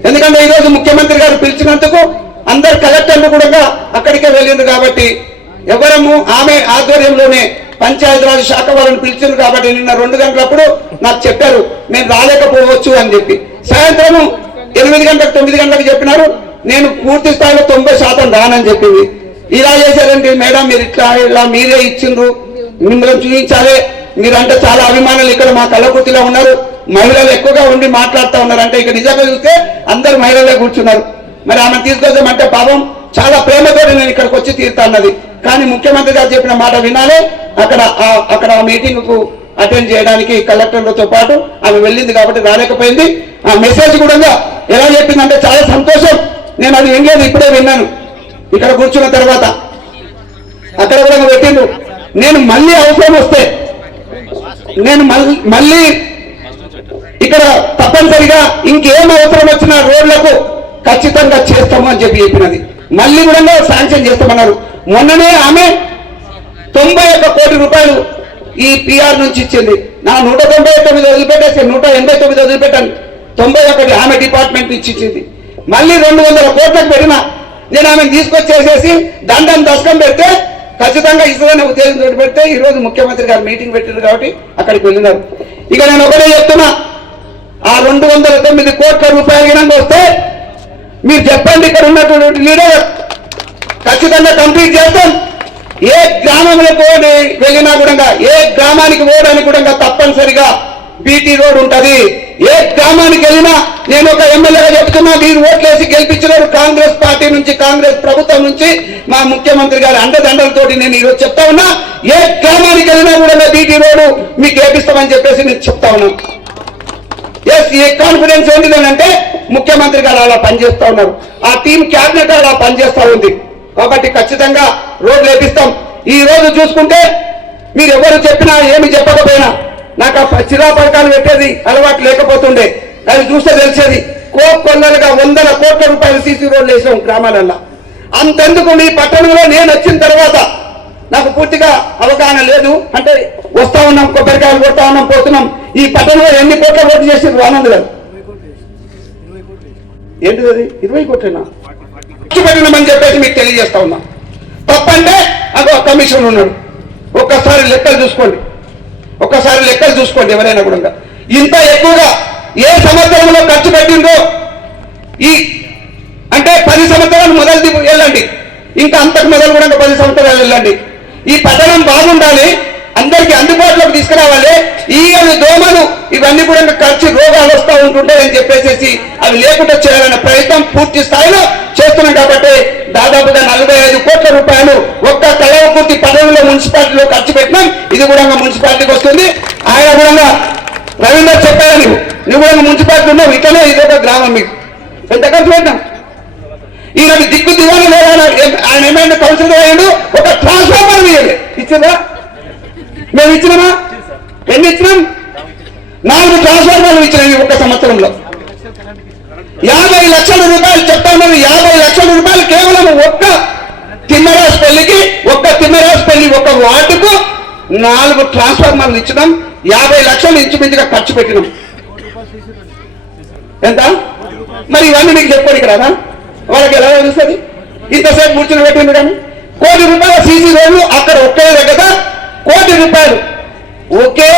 ఎందుకంటే ఈ రోజు ముఖ్యమంత్రి గారు పిలిచినందుకు అందరు కలెక్టర్లు కూడా అక్కడికే వెళ్ళింది కాబట్టి ఎవరము ఆమె ఆధ్వర్యంలోనే పంచాయతీరాజ్ శాఖ వాళ్ళని పిలిచింది కాబట్టి నిన్న 2 గంటలప్పుడు నాకు చెప్పారు నేను రాలేకపోవచ్చు అని చెప్పి. సాయంత్రం 8 గంటలకు 9 గంటలకు చెప్పినారు నేను పూర్తి స్థాయిలో 90% రానని చెప్పింది. ఇలా చేశారంటే మేడం మీరు ఇలా మీరే ఇచ్చిండ్రు, మిమ్మల్ని చూపించాలి, మీరంటే చాలా అభిమానులు ఇక్కడ మా కళ్ళకుర్తిలో ఉన్నారు, మహిళలు ఎక్కువగా ఉండి మాట్లాడుతూ ఉన్నారు అంటే ఇక్కడ నిజంగా చూస్తే అందరు మహిళలే కూర్చున్నారు. మరి ఆమె తీసుకొచ్చామంటే పాపం చాలా ప్రేమతో నేను ఇక్కడికి వచ్చి తీరుతా అన్నది. కానీ ముఖ్యమంత్రి గారు చెప్పిన మాట వినాలి. అక్కడ ఆ మీటింగ్ కు అటెండ్ చేయడానికి కలెక్టర్లతో పాటు ఆమె వెళ్ళింది కాబట్టి రాలేకపోయింది. ఆ మెసేజ్ కూడా ఎలా చెప్పిందంటే చాలా సంతోషం. నేను అది వినలేదు, ఇప్పుడే విన్నాను ఇక్కడ కూర్చున్న తర్వాత. అక్కడ కూడా పెట్టిండు నేను మళ్ళీ అవసరం వస్తే నేను మళ్ళీ ఇక్కడ తప్పనిసరిగా ఇంకేం అవసరం వచ్చినా రోడ్లకు ఖచ్చితంగా చేస్తాము అని చెప్పినది. మళ్ళీ కూడా శాంక్షన్ చేస్తామన్నారు. మొన్ననే ఆమె 91 కోటి రూపాయలు ఈ పిఆర్ నుంచి ఇచ్చింది. నా 199 వదిలిపెట్టేసి 189 వదిలిపెట్టాను, 91 ఆమె డిపార్ట్మెంట్ నుంచి ఇచ్చింది. మళ్ళీ 200 కోట్లకు పెట్టినా నేను ఆమెను తీసుకొచ్చేసేసి దండం దశకం పెడితే ఖచ్చితంగా ఇస్తుందనే ఉద్దేశంతో పెడితే ఈ రోజు ముఖ్యమంత్రి గారు మీటింగ్ పెట్టారు కాబట్టి అక్కడికి వెళ్ళినారు. ఇక నేను ఒకటే చెప్తున్నా, ఆ 209 కోట్ల రూపాయలు గినంగా వస్తే మీరు చెప్పండి ఇక్కడ ఉన్నటువంటి లీడర్ ఖచ్చితంగా కంప్లీట్ చేస్తాం. ఏ గ్రామంలో వెళ్ళినా కూడా ఏ గ్రామానికి పోవడానికి కూడా తప్పనిసరిగా బీటీ రోడ్ ఉంటది. ఏ గ్రామానికి వెళ్ళినా నేను ఒక ఎమ్మెల్యేగా చెప్తున్నా, మీరు ఓట్లేసి గెలిపించినారు కాంగ్రెస్ పార్టీ నుంచి, కాంగ్రెస్ ప్రభుత్వం నుంచి మా ముఖ్యమంత్రి గారి అండదండలతోటి నేను ఈరోజు చెప్తా ఉన్నా. ఏ గ్రామానికి వెళ్ళినా కూడా బీటీ రోడ్డు మీకు వేపిస్తామని చెప్పేసి నేను చెప్తా ఉన్నాను. ఎస్, ఈ కాన్ఫిడెన్స్ ఏంటిదంటే ముఖ్యమంత్రి గారు అలా పనిచేస్తా ఉన్నారు, ఆ టీం క్యాబినెట్ అలా పనిచేస్తా ఉంది కాబట్టి ఖచ్చితంగా రోడ్లు వేపిస్తాం. ఈ రోజు చూసుకుంటే మీరు ఎవరు చెప్పినా ఏమి చెప్పకపోయినా నాకు ఆ చిరా పథకాలు పెట్టేది అలవాటు లేకపోతుండే, అది చూస్తే తెలిసేది. కొల్లలుగా 100 కోట్ల రూపాయలు సీసీ రోడ్లు వేసాం గ్రామాలల్లో. అంతెందుకు మీ పట్టణంలో నేను వచ్చిన తర్వాత నాకు పూర్తిగా అవగాహన లేదు, అంటే వస్తా ఉన్నాం, కొబ్బరికాయలు కొడతా ఉన్నాం, పోతున్నాం. ఈ పట్టణంలో ఎన్ని కోట్ల ఓటు చేసిండ్రు ఆనంద్ గారు? ఏంటిది అది? 20 కోట్లేనా పెట్టినామని చెప్పేసి మీకు తెలియజేస్తా ఉన్నా. తప్పంటే అది ఒక కమిషన్ ఉన్నాడు. ఒక్కసారి లెక్కలు చూసుకోండి ఎవరైనా కూడా. ఇంత ఎక్కువగా ఏ సంవత్సరంలో ఖర్చు పెట్టిందో ఈ అంటే 10 సంవత్సరాలు మొదలు వెళ్ళండి, ఇంకా అంతకు మొదలు కూడా 10 సంవత్సరాలు వెళ్ళండి. ఈ పట్టణం బాగుండాలి, అందరికీ అందుబాటులోకి తీసుకురావాలి. ఈగలు, దోమలు ఇవన్నీ కూడా ఖర్చు రోగాలు వస్తూ ఉంటుంటాయని చెప్పేసి అవి లేకుండా చేయాలనే ప్రయత్నం పూర్తి స్థాయిలో చేస్తున్నాం. కాబట్టి దాదాపుగా 45 కోట్ల రూపాయలు ఒక్క కలవకుర్తి పట్టణంలో మున్సిపాలిటీలో ఖర్చు పెట్టినాం. ఇది కూడా మున్సిపాలిటీకి వస్తుంది. ఆయన కూడా రవీందర్ చెప్పారు, నువ్వు కూడా మున్సిపాలిటీ ఉన్నావు, ఇట్లనే ఇది ఒక గ్రామం, మీకు ఎంత ఖర్చు పెట్టినాం. ఈయనకి దిక్కు దివాణి లేదా ఆయన ఏమైనా కౌన్సిలర్ అయ్యాడు, ఒక ట్రాన్స్ఫార్మర్ ఇచ్చిందా? మేము ఇచ్చినామా? ఎన్ని ఇచ్చినాం? 4 ట్రాన్స్ఫార్మర్లు ఇచ్చినాం ఈ ఒక్క సంవత్సరంలో. 50 లక్షల రూపాయలు చెప్తా ఉన్నారు. 50 లక్షల రూపాయలు కేవలం ఒక్క తిమ్మరాజుపల్లికి, ఒక వార్డుకు 4 ట్రాన్స్ఫార్మర్లు ఇచ్చినాం. 50 లక్షలు ఇంచుమించుగా ఖర్చు పెట్టినాం. ఎంత? మరి ఇవన్నీ మీకు చెప్పుకోనికి రాదా? వాళ్ళకి ఎలా తెలుస్తుంది? ఇంతసేపు కూర్చుని పెట్టింది. కానీ 1 కోటి రూపాయల సీసీ రోడ్లు అక్కడ ఒకే దగ్గర 1 కోటి రూపాయలు ఒకే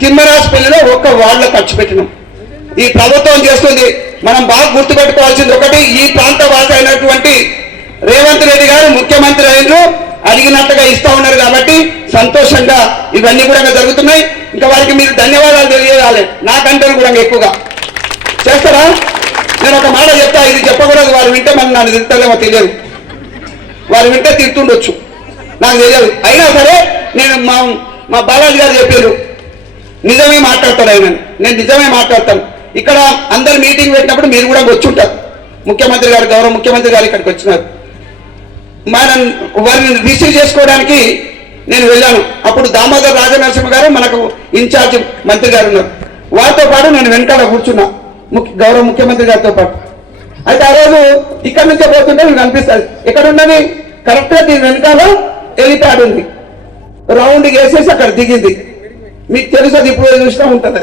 తిమ్మరాజుపల్లిలో ఒక్క వార్డులో ఖర్చు పెట్టినాం. ఈ ప్రభుత్వం చేస్తుంది. మనం బాగా గుర్తుపెట్టుకోవాల్సింది ఒకటి, ఈ ప్రాంత వాసి అయినటువంటి రేవంత్ రెడ్డి గారు ముఖ్యమంత్రి అయినరు, అడిగినట్టుగా ఇస్తా ఉన్నారు కాబట్టి సంతోషంగా ఇవన్నీ కూడా జరుగుతున్నాయి. ఇంకా వారికి మీరు ధన్యవాదాలు తెలియజేయాలి. నాకంటే కూడా ఎక్కువగా చేస్తారా? నేను ఒక మాట చెప్తా, ఇది చెప్పకూడదు, వారు వింటే మనం నన్ను తిడతారేమో తెలియదు, వారు వింటే తిడుతుండొచ్చు, నాకు తెలియదు. అయినా సరే నేను మా బాలాజీ గారు చెప్పారు, నిజమే మాట్లాడతాడు ఆయన. నేను నిజమే మాట్లాడతాను. ఇక్కడ అందరు మీటింగ్ పెట్టినప్పుడు మీరు కూడా వచ్చి ఉంటారు. ముఖ్యమంత్రి గారు, గౌరవ ముఖ్యమంత్రి గారు ఇక్కడికి వచ్చినారు. మనం వారిని రిసీవ్ చేసుకోవడానికి నేను వెళ్ళాను. అప్పుడు దామోదర్ రాజనరసింహ గారు మనకు ఇన్ఛార్జ్ మంత్రి గారు ఉన్నారు. వారితో పాటు నేను వెనకాల కూర్చున్నా, గౌరవ ముఖ్యమంత్రి గారితో పాటు. అయితే ఆ రోజు ఇక్కడ నుంచే పోతుంటే మీకు అనిపిస్తుంది, ఎక్కడ ఉన్నది కరెక్ట్గా దీని వెనకాల హెలిప్యాడ్ ఉంది, రౌండ్ వేసేసి అక్కడ దిగింది. మీకు తెలుసు, అది ఇప్పుడు చూసినా ఉంటుంది.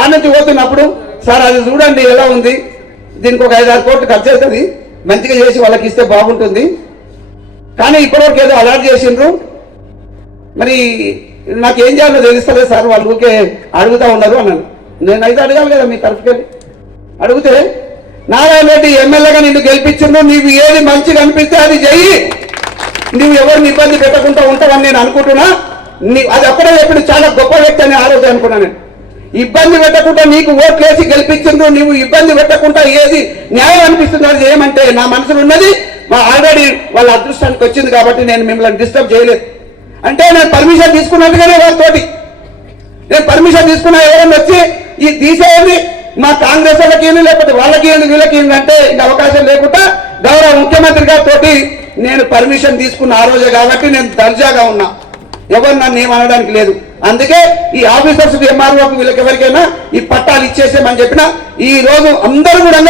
ఆ నుంచి పోతున్నప్పుడు సార్ అది చూడండి ఎలా ఉంది, దీనికి ఒక 5-6 కోట్లు ఖర్చు అవుతుంది, మంచిగా చేసి వాళ్ళకి ఇస్తే బాగుంటుంది, కానీ ఇప్పటివరకు ఏదో అలర్ట్ చేసిండ్రు, మరి నాకేం చేయాలో తెలుస్తలేదు సార్, వాళ్ళు ఊరికే అడుగుతూ ఉన్నారు అన్నాను. నేనైతే అడగాలి కదా మీ తరఫుకి అడిగితే, నారాయణ రెడ్డి ఎమ్మెల్యేగా నిన్ను గెలిపించిండ్రు, నీవు ఏది మంచిగా అనిపిస్తే అది చెయ్యి, నువ్వు ఎవరిని ఇబ్బంది పెట్టకుండా ఉంటావని నేను అనుకుంటున్నా. అది అప్పుడే చెప్పిన చాలా గొప్ప వ్యక్తి అని ఆ రోజు అనుకున్నాను. నేను ఇబ్బంది పెట్టకుండా నీకు ఓట్లు వేసి గెలిపించిండ్రు, నువ్వు ఇబ్బంది పెట్టకుండా ఏది న్యాయం అనిపిస్తుంది అది ఏమంటే, నా మనసులో ఉన్నది ఆల్రెడీ వాళ్ళ అదృష్టానికి వచ్చింది కాబట్టి నేను మిమ్మల్ని డిస్టర్బ్ చేయలేదు అంటే, నేను పర్మిషన్ తీసుకున్నట్టుగానే వాళ్ళతోటి నేను పర్మిషన్ తీసుకున్నా. ఎవరైనా వచ్చి ఈ తీసేయండి మా కాంగ్రెస్ వాళ్ళకి ఏంది, లేకపోతే వాళ్ళకి ఏంది, వీళ్ళకి ఏంది అంటే ఇంకా అవకాశం లేకుండా గౌరవ ముఖ్యమంత్రి గారితో నేను పర్మిషన్ తీసుకున్న ఆ రోజే కాబట్టి నేను దర్జాగా ఉన్నా, ఎవరు నన్ను ఏమనడానికి లేదు. అందుకే ఈ ఆఫీసర్స్ ఎంఆర్ఓకి వీళ్ళకి ఎవరికైనా ఈ పట్టాలు ఇచ్చేసామని చెప్పిన. ఈ రోజు అందరూ కూడా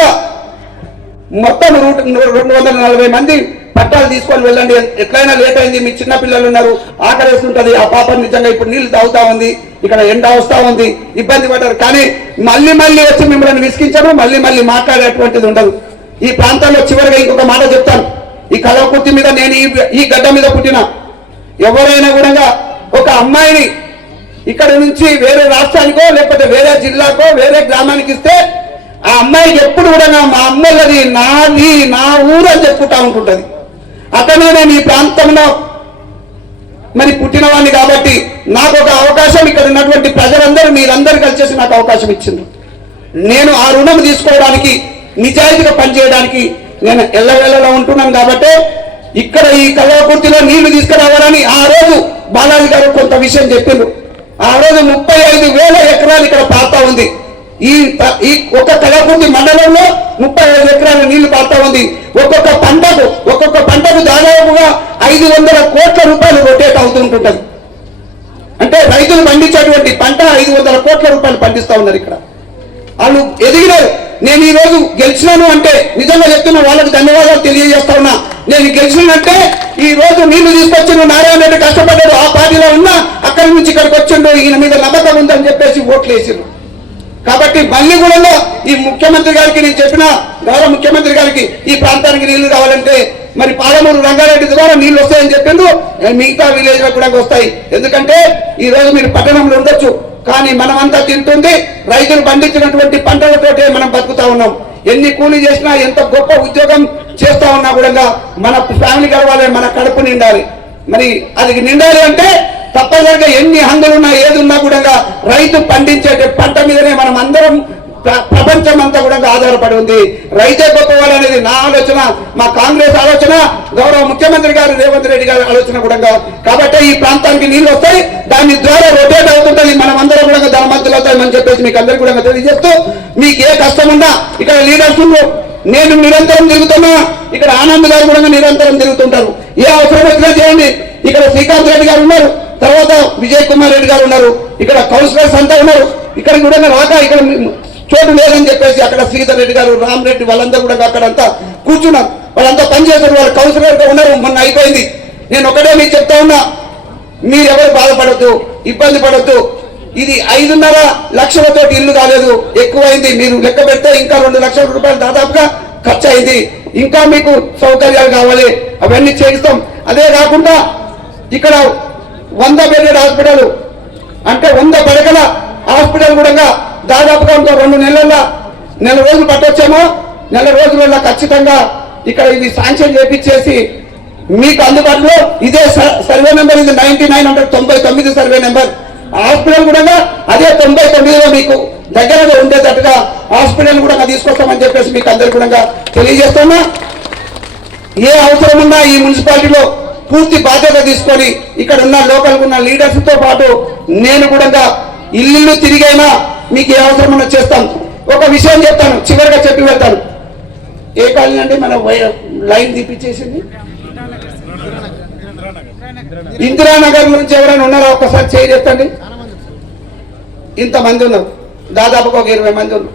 మొత్తం 240 మంది పట్టాలు తీసుకొని వెళ్ళండి. ఎట్లయినా లేట్ అయింది, మీ చిన్న పిల్లలు ఉన్నారు, ఆకలిస్తుంటది, ఆ పాప నిజంగా ఇప్పుడు నీళ్లు తాగుతా ఉంది, ఇక్కడ ఎండ వస్తా ఉంది, ఇబ్బంది పడ్డారు. కానీ మళ్ళీ మళ్ళీ వచ్చి మిమ్మల్ని విసిగించడం, మళ్ళీ మళ్ళీ మాట్లాడేటువంటిది ఉండదు. ఈ ప్రాంతాల్లో చివరిగా ఇంకొక మాట చెప్తాను. ఈ కల్వకుర్తి మీద, నేను ఈ గడ్డ మీద పుట్టిన ఎవరైనా కూడా ఒక అమ్మాయిని ఇక్కడ నుంచి వేరే రాష్ట్రానికో లేకపోతే వేరే జిల్లాకో వేరే గ్రామానికి ఇస్తే ఆ అమ్మాయికి ఎప్పుడు కూడా మా అమ్మలది, నాది, నా ఊరు అని చెప్పుకుంటా ఉంటుంటది. అతనే నేను ఈ ప్రాంతంలో మరి పుట్టినవాడిని కాబట్టి నాకు ఒక అవకాశం, ఇక్కడ ఉన్నటువంటి ప్రజలందరూ మీరందరూ కలిసేసి నాకు అవకాశం ఇచ్చింది. నేను ఆ రుణం తీసుకోవడానికి, నిజాయితీగా పనిచేయడానికి నేను ఎల్లవేళలా ఉంటున్నాను. కాబట్టి ఇక్కడ ఈ కల్వకుర్తిలో నీళ్లు తీసుకురావాలని ఆ రోజు బాలాజీ గారు కొంత విషయం చెప్పిండ్రు. ఆ రోజు 35,000 ఎకరాలు ఇక్కడ పారుతా ఉంది. ఈ ఒక కల్వకుర్తి మండలంలో 35 ఎకరాల నీళ్లు పారుతా ఉంది. ఒక్కొక్క పంటకు దాదాపుగా 500 కోట్ల రూపాయలు రొటేట్ అవుతుంటుంటది. అంటే రైతులు పండించేటువంటి పంట 500 కోట్ల రూపాయలు పండిస్తా ఉన్నారు. ఇక్కడ వాళ్ళు ఎదిగినారు. నేను ఈ రోజు గెలిచినాను అంటే నిజంగా చెప్తున్నా, వాళ్ళకి ధన్యవాదాలు తెలియజేస్తా ఉన్నా. నేను గెలిచినంటే ఈ రోజు నీళ్లు తీసుకొచ్చిండు, నారాయణ రెడ్డి కష్టపడ్డాడు, ఆ పార్టీలో ఉన్నా అక్కడి నుంచి ఇక్కడికి వచ్చిండు, ఈయన మీద నమ్మకం ఉందని చెప్పేసి ఓట్లు వేసిండు. కాబట్టి మళ్ళీ కూడా ఈ ముఖ్యమంత్రి గారికి నేను చెప్పిన, గౌరవ ముఖ్యమంత్రి గారికి ఈ ప్రాంతానికి నీళ్లు కావాలంటే మరి పాలమూరు రంగారెడ్డి ద్వారా నీళ్లు వస్తాయని చెప్పిండు. మిగతా విలేజ్ లో కూడా వస్తాయి. ఎందుకంటే ఈ రోజు మీరు పట్టణంలో ఉండొచ్చు, కానీ మనమంతా తింటుంది రైతులు పండించినటువంటి పంటలతోటే మనం బతుకుతా ఉన్నాం. ఎన్ని కూలీ చేసినా, ఎంత గొప్ప ఉద్యోగం చేస్తా ఉన్నా కూడా మన ఫ్యామిలీ గడవాలి, మన కడుపు నిండాలి. మరి అది నిండాలి అంటే తప్పనిసరిగా ఎన్ని హంగులున్నా ఏదున్నా కూడా రైతు పండించే పంట మీదనే మనం అందరం, ప్రపంచం అంతా కూడా ఆధారపడి ఉంది. రైతే గొప్పవాడు అనేది నా ఆలోచన, మా కాంగ్రెస్ ఆలోచన, గౌరవ ముఖ్యమంత్రి గారు రేవంత్ రెడ్డి గారి ఆలోచన కూడా. కాబట్టి ఈ ప్రాంతానికి నీళ్లు వస్తాయి, దాని ద్వారా రొటేట్ అవుతుంటది, మనం అందరం కూడా ధనవంతులు అవుతామని చెప్పేసి మీకు అందరికీ కూడా తెలియజేస్తూ, మీకు ఏ కష్టం ఉన్నా ఇక్కడ లీడర్స్ నేను నిరంతరం తిరుగుతున్నా, ఇక్కడ ఆనంద్ గారు కూడా నిరంతరం తిరుగుతుంటారు. ఏ అవసరం వచ్చినా చేయండి. ఇక్కడ శ్రీకాంత్ రెడ్డి గారు ఉన్నారు, తర్వాత విజయ్ కుమార్ రెడ్డి గారు ఉన్నారు, ఇక్కడ కౌన్సిలర్స్ అంతా ఉన్నారు. ఇక్కడ కూడా రాక ఇక్కడ చోటు లేదని చెప్పేసి అక్కడ శ్రీధర్ రెడ్డి గారు, రామ్ రెడ్డి వాళ్ళంతా కూడా అక్కడంతా కూర్చున్నారు. వాళ్ళంతా పనిచేస్తారు, వాళ్ళు కౌన్సిలర్గా ఉన్నారు. మొన్న అయిపోయింది. నేను ఒకటే మీకు చెప్తా ఉన్నా, మీరెవరు బాధపడద్దు, ఇబ్బంది పడద్దు. ఇది 5.5 లక్షలతో ఇల్లు కాలేదు, ఎక్కువైంది. మీరు లెక్క పెడితే ఇంకా 2 లక్షల రూపాయలు దాదాపుగా ఖర్చు అయింది. ఇంకా మీకు సౌకర్యాలు కావాలి, అవన్నీ చేయిస్తాం. అదే కాకుండా ఇక్కడ 100 బెడెడ్ హాస్పిటల్ అంటే 100 పడకల హాస్పిటల్ కూడా దాదాపుగా ఇంకో 2 నెల రోజులు పట్టొచ్చేమో. నెల రోజులలో ఖచ్చితంగా ఇక్కడ ఇది శాంక్షన్ చేపించేసి మీకు అందుబాటులో ఇదే సర్వే నెంబర్, ఇది 99 సర్వే నెంబర్ హాస్పిటల్ కూడా అదే 99లో మీకు దగ్గరగా ఉండేటట్టుగా హాస్పిటల్ కూడా తీసుకొస్తామని చెప్పేసి మీకు అందరు కూడా తెలియజేస్తున్నా. ఏ అవసరం ఉన్నా ఈ మున్సిపాలిటీలో పూర్తి బాధ్యత తీసుకొని ఇక్కడ ఉన్న లోకల్ ఉన్న లీడర్స్తో పాటు నేను కూడా ఇల్లు తిరిగైనా మీకు ఏ అవసరం ఉన్నా చేస్తాను. ఒక విషయం చెప్తాను, చివరిగా చెప్పి వెళ్తాను. ఏ కాలనీ అండి మన లైన్ తీపిచ్చేసింది? ఇందిరానగర్ నుంచి ఎవరైనా ఉన్నారా? ఒక్కసారి చేయి చెప్తండి. ఇంతమంది ఉన్నారు, దాదాపుగా ఒక 20 మంది ఉన్నారు.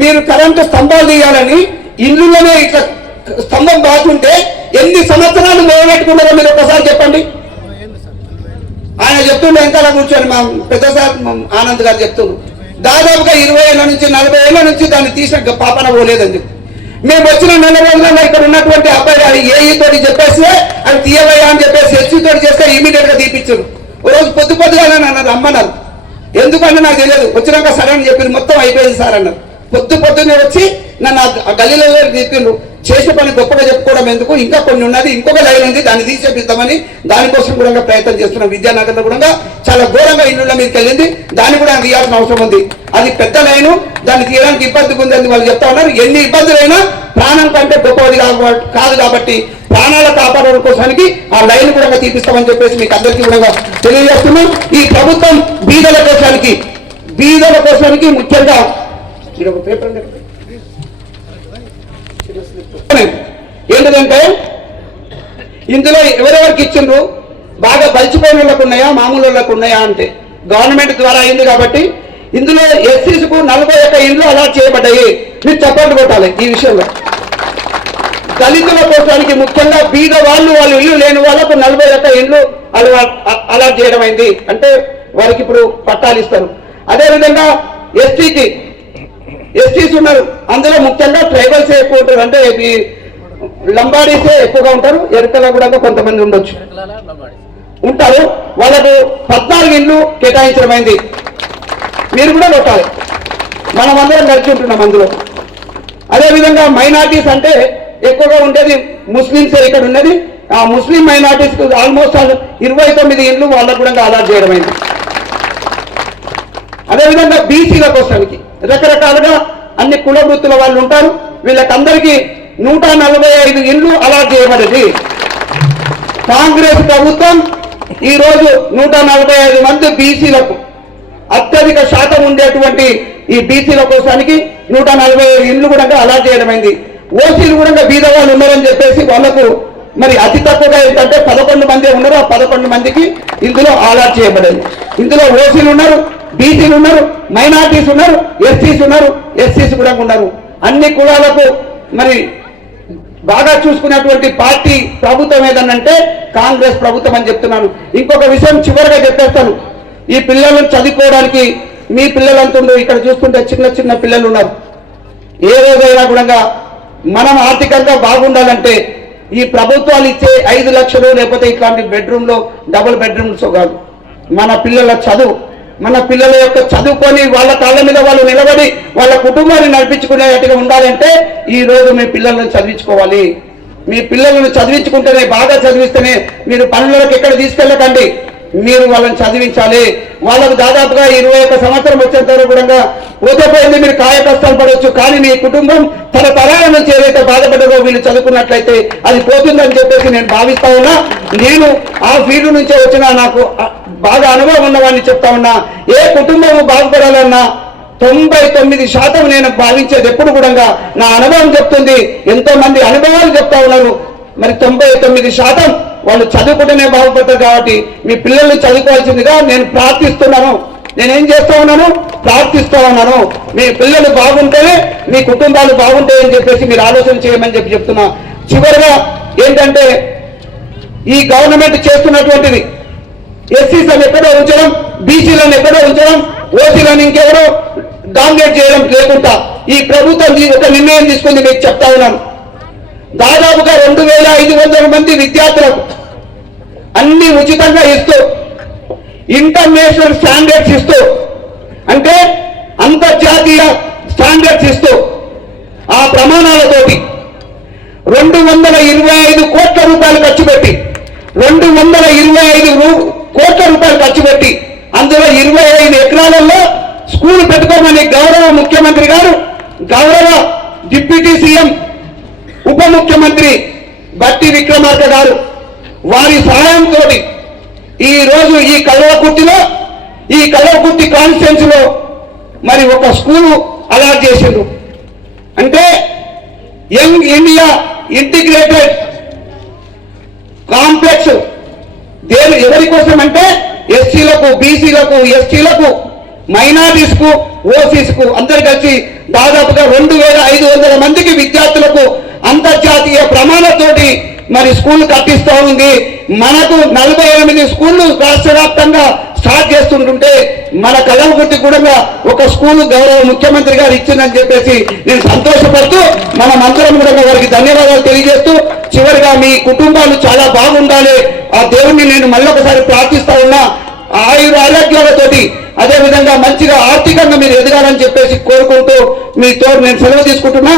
మీరు కరెంటు స్తంభాలు తీయాలని ఇల్లులోనే ఇట్లా స్తంభం బాగుంటే ఎన్ని సంవత్సరాలు మొదలెట్టుకున్నారో మీరు ఒకసారి చెప్పండి. ఆయన చెప్తుండే ఎంత కూర్చొని మా పెద్ద సార్ ఆనంద్ గారు చెప్తున్నారు, దాదాపుగా 20 ఏళ్ళ నుంచి 40 ఏళ్ళ నుంచి దాన్ని తీసిన పాపన పోలేదని చెప్పి. మేము వచ్చిన 4 రోజుల్లో ఇక్కడ ఉన్నటువంటి అబ్బాయి గారు ఏఈ తోటి చెప్పేసి అది తీయవయ్యా అని చెప్పేసి ఎస్సీ తోటి చేస్తే ఇమీడియట్ గా తీపిచ్చారు. ఓ రోజు పొద్దుగానే నన్ను రమ్మన్నారు. ఎందుకంటే నాకు తెలియదు. వచ్చినాక సరే అని చెప్పింది, మొత్తం అయిపోయింది సార్ అన్నారు. పొద్దున్నే వచ్చి నన్ను ఆ గల్లీలలో చెప్పిండ్రు. చేసే పని గొప్పగా చెప్పుకోవడం ఎందుకు, ఇంకా కొన్ని ఉన్నది, ఇంకొక లైన్ ఉంది, దాన్ని తీసేపిద్దామని దానికోసం కూడా ప్రయత్నం చేస్తున్నాం. విద్యానగర్లో కూడా చాలా ఘోరంగా ఇల్లుల మీదకి వెళ్ళింది, దాన్ని కూడా తీయాల్సిన అవసరం ఉంది. అది పెద్ద లైను, దాన్ని తీయడానికి ఇబ్బందిగా ఉంది అని వాళ్ళు చెప్తా ఉన్నారు. ఎన్ని ఇబ్బందులైనా ప్రాణం కంటే గొప్పది కాదు కాబట్టి ప్రాణాల కాపాడడం కోసానికి ఆ లైన్ కూడా తీపిస్తామని చెప్పేసి మీకు అందరికీ కూడా తెలియజేస్తున్నాం. ఈ ప్రభుత్వం బీదల కోసానికి ముఖ్యంగా ఒక పేపర్ ఏంటంటే ఇందులో ఎవరెవరికి ఇచ్చిండ్రు, బాగా బలిచిపోయిన వాళ్ళకు ఉన్నాయా, మామూలు వాళ్ళకు ఉన్నాయా అంటే గవర్నమెంట్ ద్వారా అయింది కాబట్టి ఇందులో ఎస్సీస్కు 41 ఇండ్లు అలాట్ చేయబడ్డాయి. మీరు చప్పట్లు కొట్టాలి ఈ విషయంలో. దళితుల కోసానికి ముఖ్యంగా బీద వాళ్ళు ఇల్లు లేని వాళ్ళకు 41 ఇండ్లు అలాట్ చేయడం అయింది. అంటే వారికి ఇప్పుడు పట్టాలు ఇస్తారు. అదేవిధంగా ఎస్టీస్ ఉన్నారు, అందులో ముఖ్యంగా ట్రైబల్స్ ఎక్కువ ఉంటారు. అంటే లంబాడీసే ఎక్కువగా ఉంటారు, ఎరుకల కూడా కొంతమంది ఉండొచ్చు ఉంటారు. వాళ్ళకు 14 ఇండ్లు కేటాయించడం అయింది. మీరు కూడా కొట్టాలి, మనం అందరం కలిసి ఉంటున్నాం అందులో. అదేవిధంగా మైనార్టీస్ అంటే ఎక్కువగా ఉండేది ముస్లింసే ఇక్కడ ఉన్నది. ఆ ముస్లిం మైనార్టీస్కు ఆల్మోస్ట్ 29 ఇండ్లు వాళ్ళకు కూడా అలాట్ చేయడం అయింది. అదేవిధంగా బీసీల కోసానికి రకరకాలుగా అన్ని కుల వృత్తుల వాళ్ళు ఉంటారు, వీళ్ళకందరికీ 145 ఇండ్లు అలాట్ చేయబడింది. కాంగ్రెస్ ప్రభుత్వం ఈరోజు 145 మంది బీసీలకు అత్యధిక శాతం ఉండేటువంటి ఈ బీసీల కోసానికి 145 ఇండ్లు కూడా అలాట్ చేయడమైంది. ఓసీలు కూడా బీద వాళ్ళు ఉన్నారని చెప్పేసి వాళ్ళకు మరి అతి తక్కువగా ఏంటంటే 11 మంది ఉన్నారు. ఆ 11 మందికి ఇందులో అలాట్ చేయబడింది. ఇందులో ఓసీలు ఉన్నారు, బీసీలు ఉన్నారు, మైనార్టీస్ ఉన్నారు, ఎస్సీస్ ఉన్నారు, ఎస్సీస్ కూడా ఉన్నారు. అన్ని కులాలకు మరి బాగా చూసుకున్నటువంటి పార్టీ ప్రభుత్వం ఏదన్నంటే కాంగ్రెస్ ప్రభుత్వం అని చెప్తున్నాను. ఇంకొక విషయం చివరిగా చెప్పేస్తాను. ఈ పిల్లలను చదువుకోవడానికి మీ పిల్లలంతుండ్రు, ఇక్కడ చూస్తుంటే చిన్న పిల్లలు ఉన్నారు. ఏ రోజైనా కూడా మనం ఆర్థికంగా బాగుండాలంటే ఈ ప్రభుత్వాలు ఇచ్చే 5 లక్షలు లేకపోతే ఇట్లాంటి బెడ్రూమ్లో డబుల్ బెడ్రూమ్స్ కాదు. మన పిల్లల చదువు, మన పిల్లల యొక్క చదువుకొని వాళ్ళ కాళ్ళ మీద వాళ్ళు నిలబడి వాళ్ళ కుటుంబాన్ని నడిపించుకునేట్టుగా ఉండాలంటే ఈ రోజు మీ పిల్లలను చదివించుకోవాలి. మీ పిల్లలను చదివించుకుంటేనే, బాగా చదివిస్తేనే మీరు పనులకు ఎక్కడ తీసుకెళ్ళకండి, మీరు వాళ్ళని చదివించాలి. వాళ్ళకు దాదాపుగా 21 సంవత్సరం వచ్చేంత వరకు కూడా పోతే మీరు కాయ కష్టాలు పడవచ్చు, కానీ మీ కుటుంబం తరతరాల నుంచి ఏదైతే బాధపడ్డదో వీళ్ళు చదువుకున్నట్లయితే అది పోతుందని చెప్పేసి నేను భావిస్తా ఉన్నా. నేను ఆ ఫీల్డ్ నుంచే వచ్చినా, నాకు బాగా అనుభవం ఉన్నవాడిని చెప్తా ఉన్నా. ఏ కుటుంబం బాగుపడాలన్నా 99% నేను భావించేది ఎప్పుడు కూడా నా అనుభవం చెప్తుంది. ఎంతో మంది అనుభవాలు చెప్తా ఉన్నారు. మరి 99% వాళ్ళు చదువుకుంటేనే బాగుపడతారు. కాబట్టి మీ పిల్లల్ని చదువుకోవాల్సిందిగా నేను ప్రార్థిస్తున్నాను. నేనేం చేస్తా ఉన్నాను, ప్రార్థిస్తా ఉన్నాను. మీ పిల్లలు బాగుంటేనే మీ కుటుంబాలు బాగుంటాయని చెప్పేసి మీరు ఆలోచన చేయమని చెప్తున్నా. చివరిగా ఏంటంటే ఈ గవర్నమెంట్ చేస్తున్నటువంటిది ఎస్సీలను ఎక్కడో ఉంచడం, బీసీలను ఎక్కడో ఉంచడం, ఓసీలను ఇంకెవరో డామినేట్ చేయడం లేకుండా ఈ ప్రభుత్వం ఒక నిర్ణయం తీసుకుంది. మీకు చెప్తా ఉన్నాను, దాదాపుగా 2500 మంది విద్యార్థులకు అన్ని ఉచితంగా ఇస్తూ, ఇంటర్నేషనల్ స్టాండర్డ్స్ ఇస్తూ, అంటే అంతర్జాతీయ స్టాండర్డ్స్ ఇస్తూ ఆ ప్రమాణాలతోటి 225 కోట్ల రూపాయలు ఖర్చు పెట్టి 225 కోట్ల రూపాయలు ఖర్చు పెట్టి అందులో 25 ఎకరాలలో స్కూల్ పెట్టుకోమని గౌరవ ముఖ్యమంత్రి గారు, గౌరవ డిప్యూటీ సీఎం ఉప ముఖ్యమంత్రి బట్టి విక్రమార్క గారు వారి సహాయంతో ఈ రోజు ఈ కల్వకుర్తి కాన్స్టిట్యున్సీలో మరి ఒక స్కూలు అలాట్ చేసిండ్రు. అంటే యంగ్ ఇండియా ఇంటిగ్రేటెడ్ కాంప్లెక్స్ ఎవరి కోసం అంటే ఎస్సీలకు, బీసీలకు, ఎస్టీలకు, మైనారిటీస్కు, ఓసీస్కు అందరు కలిసి దాదాపుగా 2500 మందికి విద్యార్థులకు అంతర్జాతీయ ప్రమాణతోటి మరి స్కూల్ కట్టిస్తూ ఉంది. మనకు 48 స్కూళ్ళు రాష్ట్ర వ్యాప్తంగా స్టార్ట్ చేస్తుంటుంటే మన కల్వకుర్తి కూడా ఒక స్కూల్ గౌరవ ముఖ్యమంత్రి గారు ఇచ్చిందని చెప్పేసి నేను సంతోషపడుతూ మనమందరం కూడా వారికి ధన్యవాదాలు తెలియజేస్తూ, చివరిగా మీ కుటుంబాలు చాలా బాగుండాలి, ఆ దేవుణ్ణి నేను మళ్ళొకసారి ప్రార్థిస్తా ఉన్నా, ఆరోగ్యాలతోటి అదేవిధంగా మంచిగా ఆర్థికంగా మీరు ఎదగాలని చెప్పేసి కోరుకుంటూ మీతో నేను సెలవు తీసుకుంటున్నా.